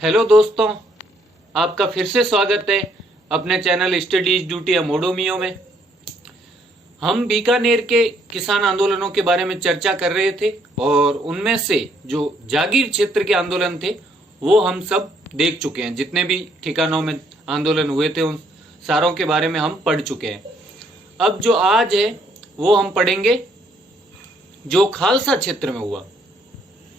Hello दोस्तों, आपका फिर से स्वागत है अपने चैनल स्टडीज ड्यूटी अमोडोमियो में। हम बीकानेर के किसान आंदोलनों के बारे में चर्चा कर रहे थे और उनमें से जो जागीर क्षेत्र के आंदोलन थे वो हम सब देख चुके हैं। जितने भी ठिकानों में आंदोलन हुए थे उन सारों के बारे में हम पढ़ चुके हैं। अब जो आज है वो हम पढ़ेंगे जो खालसा क्षेत्र में हुआ,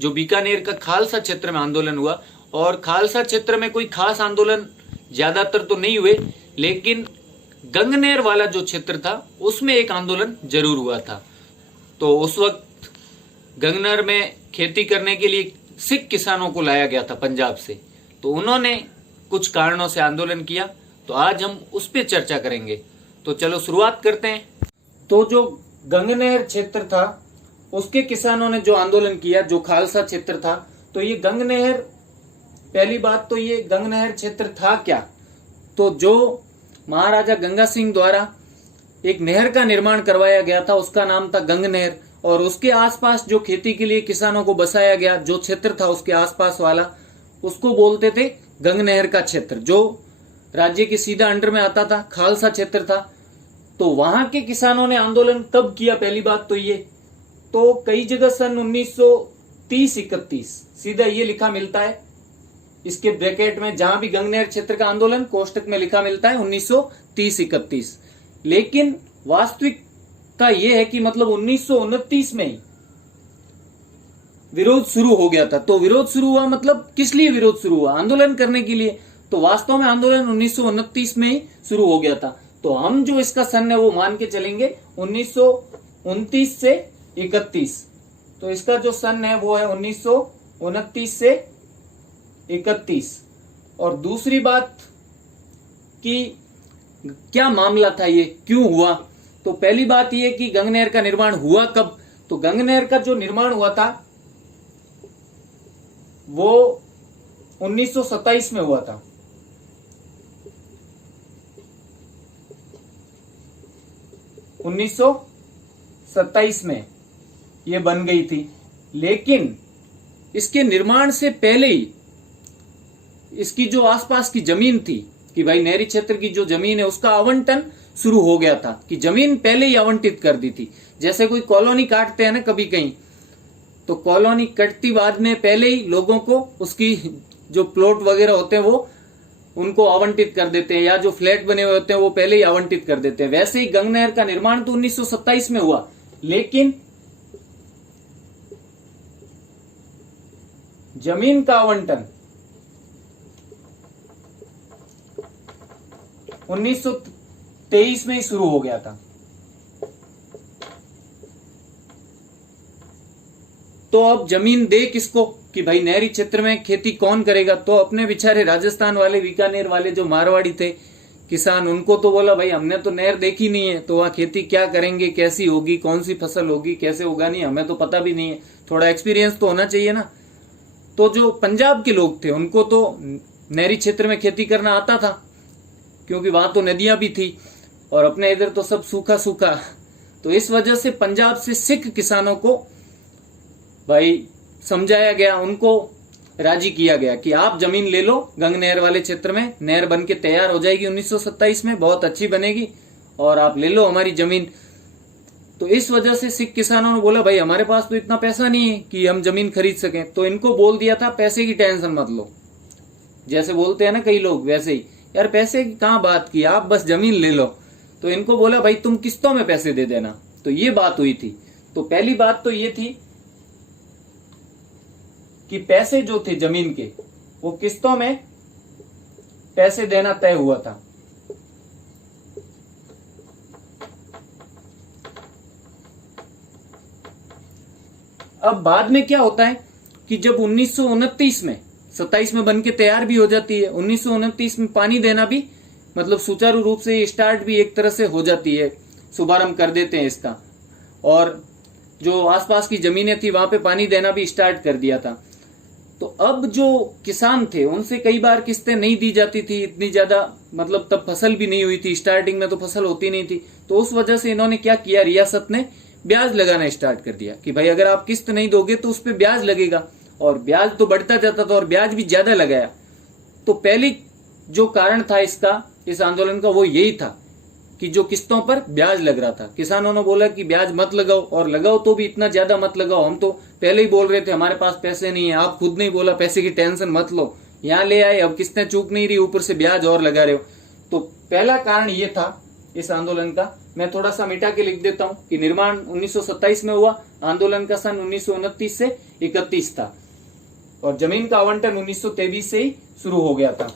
जो बीकानेर का खालसा क्षेत्र में आंदोलन हुआ। और खालसा क्षेत्र में कोई खास आंदोलन ज्यादातर तो नहीं हुए, लेकिन गंगनेर वाला जो क्षेत्र था उसमें एक आंदोलन जरूर हुआ था। तो उस वक्त गंगनेर में खेती करने के लिए सिख किसानों को लाया गया था पंजाब से, तो उन्होंने कुछ कारणों से आंदोलन किया। तो आज हम उस पर चर्चा करेंगे। तो चलो शुरुआत करते हैं। तो जो गंगनेर क्षेत्र था उसके किसानों ने जो आंदोलन किया, जो खालसा क्षेत्र था, तो ये गंगनेर, पहली बात तो ये गंगनेर क्षेत्र था क्या? तो जो महाराजा गंगा सिंह द्वारा एक नहर का निर्माण करवाया गया था उसका नाम था गंगनेर, और उसके आसपास जो खेती के लिए किसानों को बसाया गया जो क्षेत्र था उसके आसपास वाला, उसको बोलते थे गंगनेर का क्षेत्र, जो राज्य के सीधा अंडर में आता था, खालसा क्षेत्र था। तो वहां के किसानों ने आंदोलन कब किया? पहली बात तो ये, तो कई जगह सन 1930-31 सीधा ये लिखा मिलता है इसके ब्रैकेट में, जहां भी गंगनेर क्षेत्र का आंदोलन कोष्टक में लिखा मिलता है 1930-31, लेकिन वास्तविकता यह है कि मतलब 1929 में ही विरोध शुरू हो गया था। तो विरोध शुरू हुआ मतलब किस लिए विरोध शुरू हुआ? आंदोलन करने के लिए। तो वास्तव में आंदोलन 1929 में ही शुरू हो गया था। तो हम जो इसका सन है वो मान के चलेंगे 1929 से 31। तो इसका जो सन है वो है 1929 से 31। और दूसरी बात कि क्या मामला था, ये क्यों हुआ? तो पहली बात ये कि गंगनेर का निर्माण हुआ कब? तो गंगनेर का जो निर्माण हुआ था वो 1927 में हुआ था। 1927 में ये बन गई थी, लेकिन इसके निर्माण से पहले ही इसकी जो आसपास की जमीन थी कि भाई नहरी क्षेत्र की जो जमीन है उसका आवंटन शुरू हो गया था, कि जमीन पहले ही आवंटित कर दी थी। जैसे कोई कॉलोनी काटते हैं ना कभी कहीं, तो कॉलोनी कटती बाद में पहले ही लोगों को उसकी जो प्लॉट वगैरह होते हैं वो उनको आवंटित कर देते हैं, या जो फ्लैट बने हुए होते हैं वो पहले ही आवंटित कर देते हैं। वैसे ही गंगनेर का निर्माण तो 1927 में हुआ, लेकिन जमीन का आवंटन 1923 में ही शुरू हो गया था। तो अब जमीन दे किसको कि भाई नहरी क्षेत्र में खेती कौन करेगा? तो अपने बेचारे राजस्थान वाले, बीकानेर वाले जो मारवाड़ी थे किसान, उनको तो बोला भाई हमने तो नहर देखी नहीं है, तो वहां खेती क्या करेंगे, कैसी होगी, कौन सी फसल होगी, कैसे उगानी, हमें तो पता भी नहीं है, थोड़ा एक्सपीरियंस तो होना चाहिए ना। तो जो पंजाब के लोग थे उनको तो नहरी क्षेत्र में खेती करना आता था, क्योंकि वहां तो नदियां भी थी, और अपने इधर तो सब सूखा सूखा। तो इस वजह से पंजाब से सिख किसानों को भाई समझाया गया, उनको राजी किया गया कि आप जमीन ले लो गंगनेर वाले क्षेत्र में, नहर बन के तैयार हो जाएगी 1927 में, बहुत अच्छी बनेगी, और आप ले लो हमारी जमीन। तो इस वजह से सिख किसानों ने बोला भाई हमारे पास तो इतना पैसा नहीं है कि हम जमीन खरीद सकें। तो इनको बोल दिया था पैसे की टेंशन मत लो, जैसे बोलते हैं ना कई लोग, वैसे ही यार पैसे की कहां बात की, आप बस जमीन ले लो। तो इनको बोला भाई तुम किस्तों में पैसे दे देना। तो ये बात हुई थी। तो पहली बात तो ये थी कि पैसे जो थे जमीन के वो किस्तों में पैसे देना तय हुआ था। अब बाद में क्या होता है कि जब 1929 में 27 में बन के तैयार भी हो जाती है, 1929 में पानी देना भी मतलब सुचारू रूप से स्टार्ट भी एक तरह से हो जाती है, शुभारंभ कर देते हैं इसका, और जो आसपास की जमीनें थी वहां पे पानी देना भी स्टार्ट कर दिया था। तो अब जो किसान थे उनसे कई बार किस्तें नहीं दी जाती थी इतनी ज्यादा, मतलब तब फसल भी नहीं हुई थी, स्टार्टिंग में तो फसल होती नहीं थी। तो उस वजह से इन्होंने क्या किया, रियासत ने ब्याज लगाना स्टार्ट कर दिया कि भाई अगर आप किस्त नहीं दोगे तो उस पर ब्याज लगेगा, और ब्याज तो बढ़ता जाता था और ब्याज भी ज्यादा लगाया। तो पहली जो कारण था इसका, इस आंदोलन का, वो यही था कि जो किस्तों पर ब्याज लग रहा था, किसानों ने बोला कि ब्याज मत लगाओ, और लगाओ तो भी इतना ज्यादा मत लगाओ। हम तो पहले ही बोल रहे थे हमारे पास पैसे नहीं है, आप खुद नहीं बोला पैसे की टेंशन मत लो, यहाँ ले आए, अब किस्तें चूक नहीं रही, ऊपर से ब्याज और लगा रहे हो। तो पहला कारण ये था इस आंदोलन का। मैं थोड़ा सा मिटा के लिख देता हूं कि निर्माण 1927 में हुआ, आंदोलन का सन 1929 से 31 था, और जमीन का आवंटन 1923 से ही शुरू हो गया था।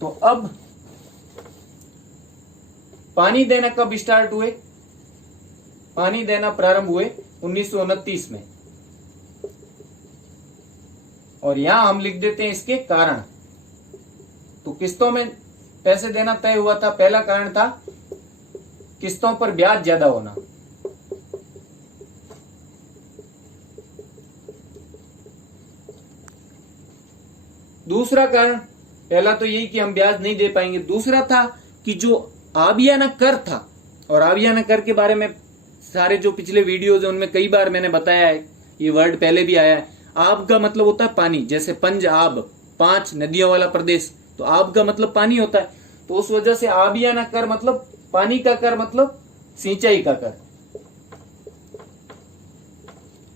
तो अब पानी देना कब स्टार्ट हुए? पानी देना प्रारंभ हुए 1929 में, और यहां हम लिख देते हैं इसके कारण। तो किस्तों में पैसे देना तय हुआ था, पहला कारण था किस्तों पर ब्याज ज्यादा होना। दूसरा कारण, पहला तो यही कि हम ब्याज नहीं दे पाएंगे, दूसरा था कि जो आबियाना कर था, और आबियाना कर के बारे में सारे जो पिछले वीडियोज है उनमें कई बार मैंने बताया है, ये वर्ड पहले भी आया है। आब का मतलब होता है पानी, जैसे पंज आब, 5 नदियों वाला प्रदेश, तो आब का मतलब पानी होता है। तो उस वजह से आबियाना कर मतलब पानी का कर, मतलब सिंचाई का कर।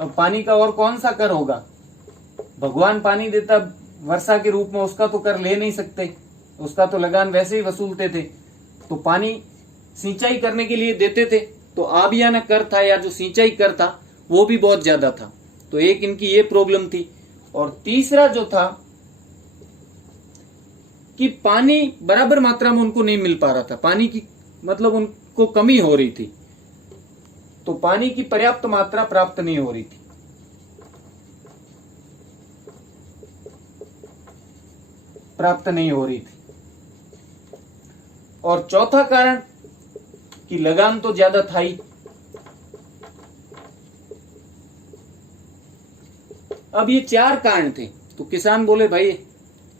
अब पानी का और कौन सा कर होगा? भगवान पानी देता वर्षा के रूप में, उसका तो कर ले नहीं सकते, उसका तो लगान वैसे ही वसूलते थे। तो पानी सिंचाई करने के लिए देते थे, तो आबियाना कर था या जो सिंचाई कर था वो भी बहुत ज्यादा था। तो एक इनकी ये प्रॉब्लम थी। और तीसरा जो था कि पानी बराबर मात्रा में उनको नहीं मिल पा रहा था, पानी की मतलब उनको कमी हो रही थी, तो पानी की पर्याप्त मात्रा प्राप्त नहीं हो रही थी। और चौथा कारण कि लगान तो ज्यादा था ही। अब ये 4 कारण थे, तो किसान बोले भाई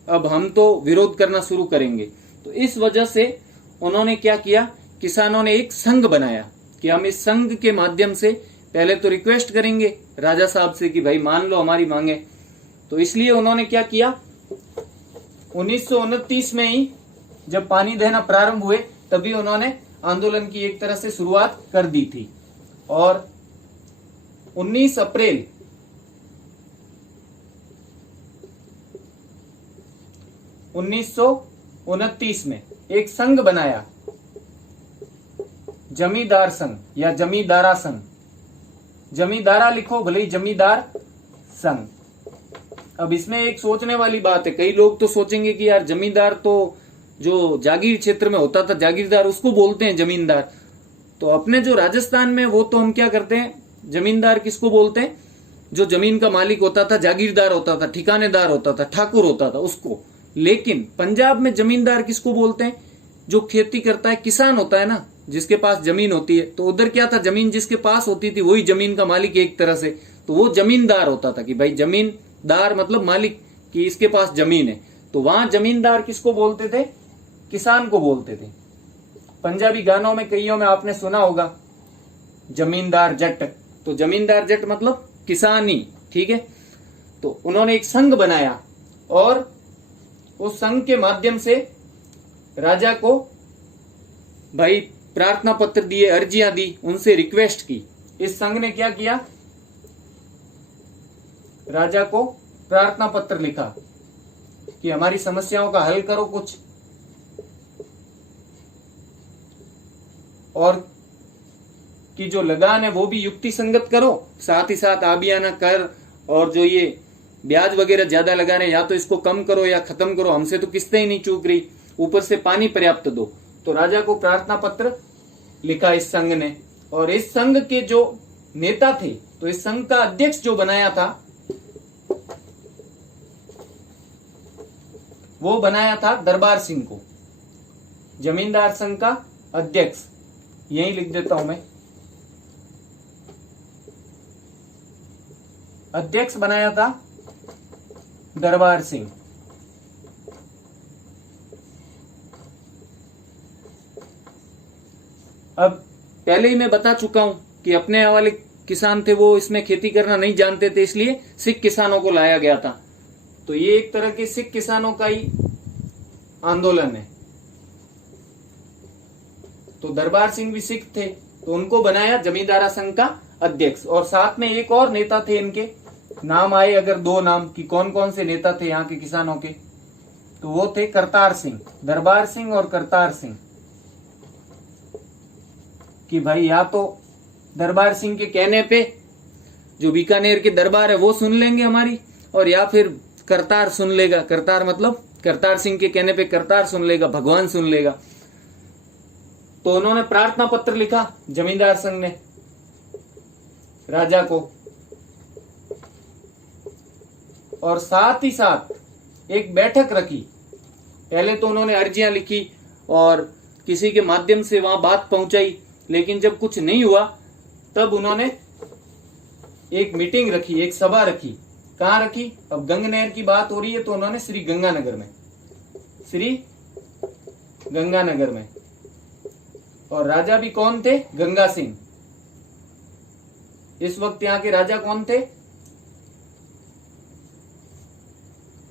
अब हम तो विरोध करना शुरू करेंगे। तो इस वजह से उन्होंने क्या किया, किसानों ने एक संघ बनाया कि हम इस संघ के माध्यम से पहले तो रिक्वेस्ट करेंगे राजा साहब से कि भाई मान लो हमारी मांगे। तो इसलिए उन्होंने क्या किया, 1929 में ही जब पानी देना प्रारंभ हुए तभी उन्होंने आंदोलन की एक तरह से शुरुआत कर दी थी। और 19 अप्रैल 1929 में एक संघ बनाया, जमींदार संघ या जमींदारा संघ। जमींदारा लिखो भले ही, जमींदार संघ। अब इसमें एक सोचने वाली बात है, कई लोग तो सोचेंगे कि यार जमींदार तो जो जागीर क्षेत्र में होता था, जागीरदार, उसको बोलते हैं जमींदार। तो अपने जो राजस्थान में वो तो हम क्या करते हैं, जमींदार किसको बोलते हैं? जो जमीन का मालिक होता था, जागीरदार होता था, ठिकानेदार होता था, ठाकुर होता था, उसको। लेकिन पंजाब में जमींदार किसको बोलते हैं? जो खेती करता है, किसान होता है ना, जिसके पास जमीन होती है। तो उधर क्या था, जमीन जिसके पास होती थी वही जमीन का मालिक एक तरह से, तो वो जमींदार होता था कि भाई जमीनदार मतलब मालिक, कि इसके पास जमीन है। तो वहां जमींदार किसको बोलते थे? किसान को बोलते थे। पंजाबी गानों में कईयों में आपने सुना होगा जमींदार जट, तो जमींदार जट मतलब किसान ही, ठीक है। तो उन्होंने एक संघ बनाया और उस संघ के माध्यम से राजा को भाई प्रार्थना पत्र दिए, अर्जियां दी, उनसे रिक्वेस्ट की। इस संघ ने क्या किया, राजा को प्रार्थना पत्र लिखा कि हमारी समस्याओं का हल करो कुछ, और कि जो लगान है वो भी युक्ति संगत करो, साथ ही साथ आबियाना कर और जो ये ब्याज वगैरह ज्यादा लगा रहे हैं, या तो इसको कम करो या खत्म करो, हमसे तो किस्तें ही नहीं चूक रही, ऊपर से पानी पर्याप्त दो। तो राजा को प्रार्थना पत्र लिखा इस संघ ने। और इस संघ के जो नेता थे, तो इस संघ का अध्यक्ष जो बनाया था वो बनाया था दरबार सिंह को, जमींदार संघ का अध्यक्ष। यही लिख देता हूं मैं, अध्यक्ष बनाया था दरबार सिंह। अब पहले ही मैं बता चुका हूं कि अपने वाले किसान थे वो इसमें खेती करना नहीं जानते थे, इसलिए सिख किसानों को लाया गया था। तो ये एक तरह के सिख किसानों का ही आंदोलन है। तो दरबार सिंह भी सिख थे, तो उनको बनाया जमींदारा संघ का अध्यक्ष। और साथ में एक और नेता थे, इनके नाम आए अगर 2 नाम कि कौन कौन से नेता थे यहाँ के किसानों के, तो वो थे करतार सिंह, दरबार सिंह और करतार सिंह। कि भाई या तो दरबार सिंह के कहने पे जो बीकानेर के दरबार है वो सुन लेंगे हमारी, और या फिर करतार सुन लेगा। करतार मतलब करतार सिंह के कहने पे करतार सुन लेगा, भगवान सुन लेगा। तो उन्होंने प्रार्थना पत्र लिखा जमींदार संघ ने राजा को, और साथ ही साथ एक बैठक रखी। पहले तो उन्होंने अर्जियां लिखी और किसी के माध्यम से वहां बात पहुंचाई, लेकिन जब कुछ नहीं हुआ तब उन्होंने एक मीटिंग रखी, एक सभा रखी। कहां रखी? अब गंगनहर की बात हो रही है तो उन्होंने श्री गंगानगर में। और राजा भी कौन थे? गंगा सिंह। इस वक्त यहाँ के राजा कौन थे?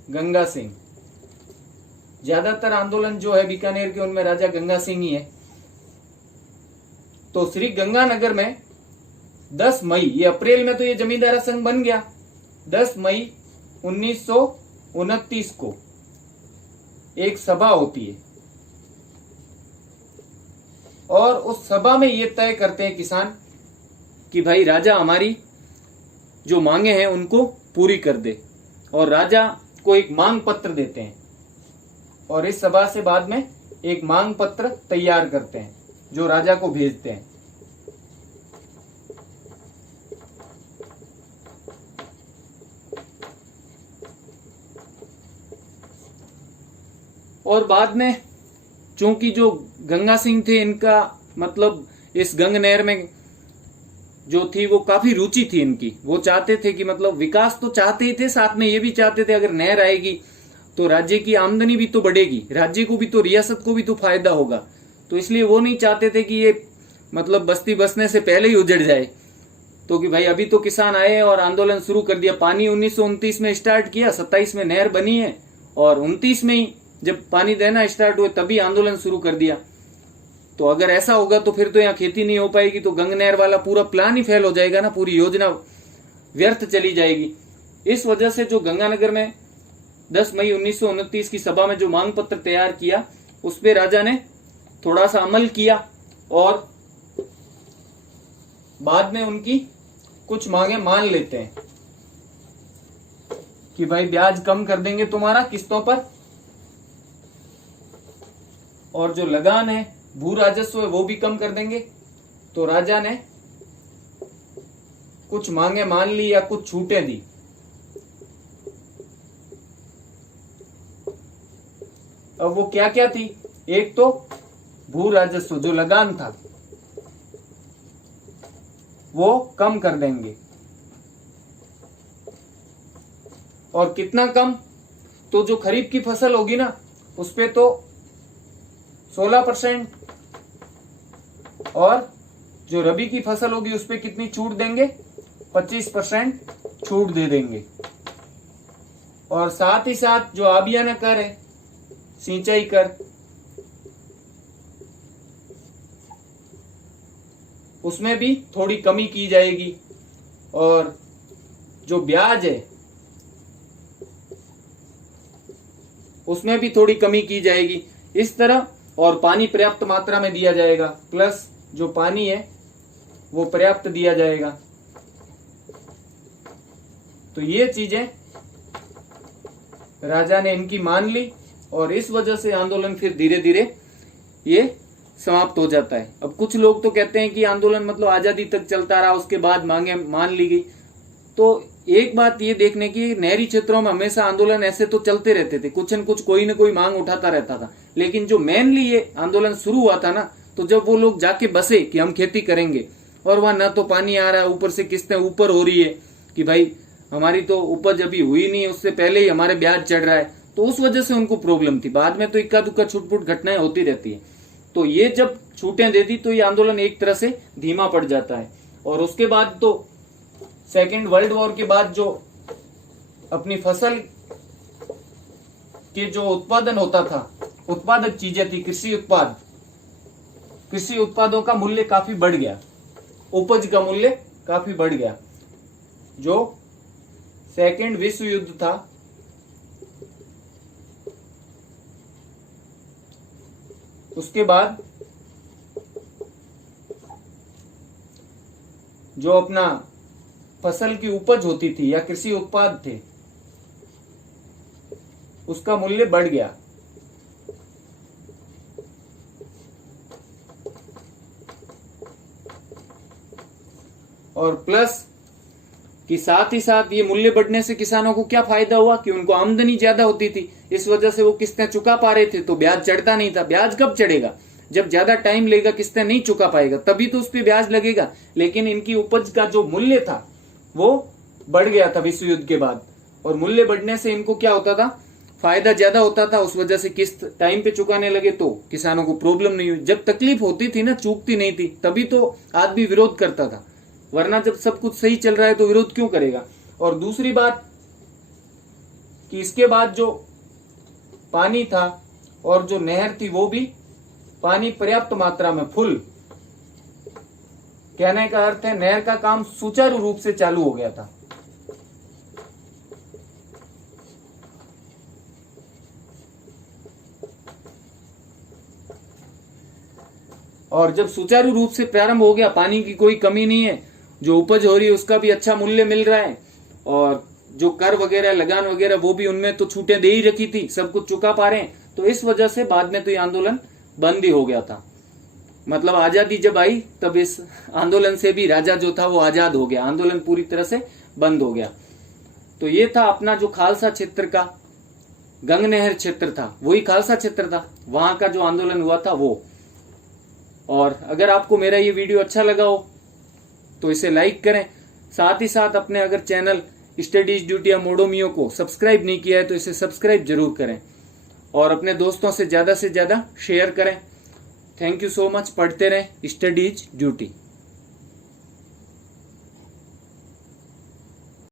गंगा सिंह। ज्यादातर आंदोलन जो है बीकानेर के उनमें राजा गंगा सिंह ही है। तो श्री गंगानगर में 10 मई, ये अप्रैल में तो ये जमींदारा संघ बन गया, 10 मई 1929 को एक सभा होती है। और उस सभा में ये तय करते हैं किसान कि भाई राजा हमारी जो मांगे हैं उनको पूरी कर दे, और राजा को एक मांग पत्र देते हैं। और इस सभा से बाद में एक मांग पत्र तैयार करते हैं जो राजा को भेजते हैं। और बाद में चूंकि जो गंगा सिंह थे, इनका मतलब इस गंग नहर में जो थी वो काफी रुचि थी इनकी। वो चाहते थे कि मतलब विकास तो चाहते ही थे, साथ में ये भी चाहते थे अगर नहर आएगी तो राज्य की आमदनी भी तो बढ़ेगी, राज्य को भी तो, रियासत को भी तो फायदा होगा। तो इसलिए वो नहीं चाहते थे कि ये मतलब बस्ती बसने से पहले ही उजड़ जाए। तो कि भाई अभी तो किसान आए और आंदोलन शुरू कर दिया। पानी 1929 में स्टार्ट किया, 27 में नहर बनी है, और 29 में ही जब पानी देना स्टार्ट हुए तभी आंदोलन शुरू कर दिया। तो अगर ऐसा होगा तो फिर तो यहाँ खेती नहीं हो पाएगी, तो गंग नहर वाला पूरा प्लान ही फेल हो जाएगा ना, पूरी योजना व्यर्थ चली जाएगी। इस वजह से जो गंगानगर में 10 मई 1929 की सभा में जो मांग पत्र तैयार किया, उस पे राजा ने थोड़ा सा अमल किया, और बाद में उनकी कुछ मांगे मान लेते हैं कि भाई ब्याज कम कर देंगे तुम्हारा किस्तों पर, और जो लगान है, भू राजस्व है, वो भी कम कर देंगे। तो राजा ने कुछ मांगे मान ली या कुछ छूटें दी। अब वो क्या क्या थी? एक तो भू राजस्व, जो लगान था वो कम कर देंगे। और कितना कम? तो जो खरीफ की फसल होगी ना, उस पे तो 16%, और जो रबी की फसल होगी उस पे कितनी छूट देंगे? 25% छूट दे देंगे। और साथ ही साथ जो आबियाना कर है, सिंचाई कर, उसमें भी थोड़ी कमी की जाएगी। और जो ब्याज है उसमें भी थोड़ी कमी की जाएगी। इस तरह, और पानी पर्याप्त मात्रा में दिया जाएगा, प्लस जो पानी है वो पर्याप्त दिया जाएगा। तो ये चीजें राजा ने इनकी मान ली, और इस वजह से आंदोलन फिर धीरे धीरे ये समाप्त हो जाता है। अब कुछ लोग तो कहते हैं कि आंदोलन मतलब आजादी तक चलता रहा, उसके बाद मांगे मान ली गई। तो एक बात ये देखने की, नहरी क्षेत्रों में हमेशा आंदोलन ऐसे तो चलते रहते थे, कुछ न कुछ कोई न कोई मांग उठाता रहता था। लेकिन जो मेनली ये आंदोलन शुरू हुआ था ना, तो जब वो लोग जाके बसे कि हम खेती करेंगे, और वहां ना तो पानी आ रहा है, ऊपर से किस्तें ऊपर हो रही है कि भाई हमारी तो उपज अभी हुई नहीं, उससे पहले ही हमारे ब्याज चढ़ रहा है, तो उस वजह से उनको प्रॉब्लम थी। बाद में तो इक्का दुक्का छुटपुट घटनाएं होती रहती है। तो ये जब छूटें दे दी तो ये आंदोलन एक तरह से धीमा पड़ जाता है। और उसके बाद तो सेकेंड वर्ल्ड वॉर के बाद जो अपनी फसल के जो उत्पादन होता था उत्पादक चीजें थी, कृषि उत्पाद, कृषि उत्पादों का मूल्य काफी बढ़ गया, उपज का मूल्य काफी बढ़ गया। जो सेकेंड विश्व युद्ध था, उसके बाद जो अपना फसल की उपज होती थी या कृषि उत्पाद थे, उसका मूल्य बढ़ गया। और प्लस कि साथ ही साथ ये मूल्य बढ़ने से किसानों को क्या फायदा हुआ कि उनको आमदनी ज्यादा होती थी, इस वजह से वो किस्तें चुका पा रहे थे, तो ब्याज चढ़ता नहीं था। ब्याज कब चढ़ेगा? जब ज्यादा टाइम लेगा, किस्तें नहीं चुका पाएगा, तभी तो उस पर ब्याज लगेगा। लेकिन इनकी उपज का जो मूल्य था वो बढ़ गया था विश्व युद्ध के बाद, और मूल्य बढ़ने से इनको क्या होता था, फायदा ज्यादा होता था। उस वजह से किस्त टाइम पे चुकाने लगे तो किसानों को प्रॉब्लम नहीं हुई। जब तकलीफ होती थी ना, चूकती नहीं थी, तभी तो आदमी विरोध करता था, वरना जब सब कुछ सही चल रहा है तो विरोध क्यों करेगा। और दूसरी बात कि इसके बाद जो पानी था और जो नहर थी, वो भी पानी पर्याप्त मात्रा में, फुल, कहने का अर्थ है नहर का काम सुचारू रूप से चालू हो गया था। और जब सुचारू रूप से प्रारंभ हो गया, पानी की कोई कमी नहीं है, जो उपज हो रही है उसका भी अच्छा मूल्य मिल रहा है, और जो कर वगैरह, लगान वगैरह, वो भी उनमें तो छूटें दे ही रखी थी, सब कुछ चुका पा रहे हैं, तो इस वजह से बाद में तो ये आंदोलन बंद ही हो गया था। मतलब आजादी जब आई तब इस आंदोलन से भी राजा जो था वो आजाद हो गया, आंदोलन पूरी तरह से बंद हो गया। तो ये था अपना जो खालसा क्षेत्र का गंगनहर क्षेत्र था, वही खालसा क्षेत्र था, वहां का जो आंदोलन हुआ था वो। और अगर आपको मेरा ये वीडियो अच्छा लगा हो तो इसे लाइक करें, साथ ही साथ अपने अगर चैनल स्टडीज ड्यूटी अमोडोमियो को सब्सक्राइब नहीं किया है तो इसे सब्सक्राइब जरूर करें, और अपने दोस्तों से ज्यादा शेयर करें। Thank you so much. पढ़ते रहें स्टडीज ड्यूटी।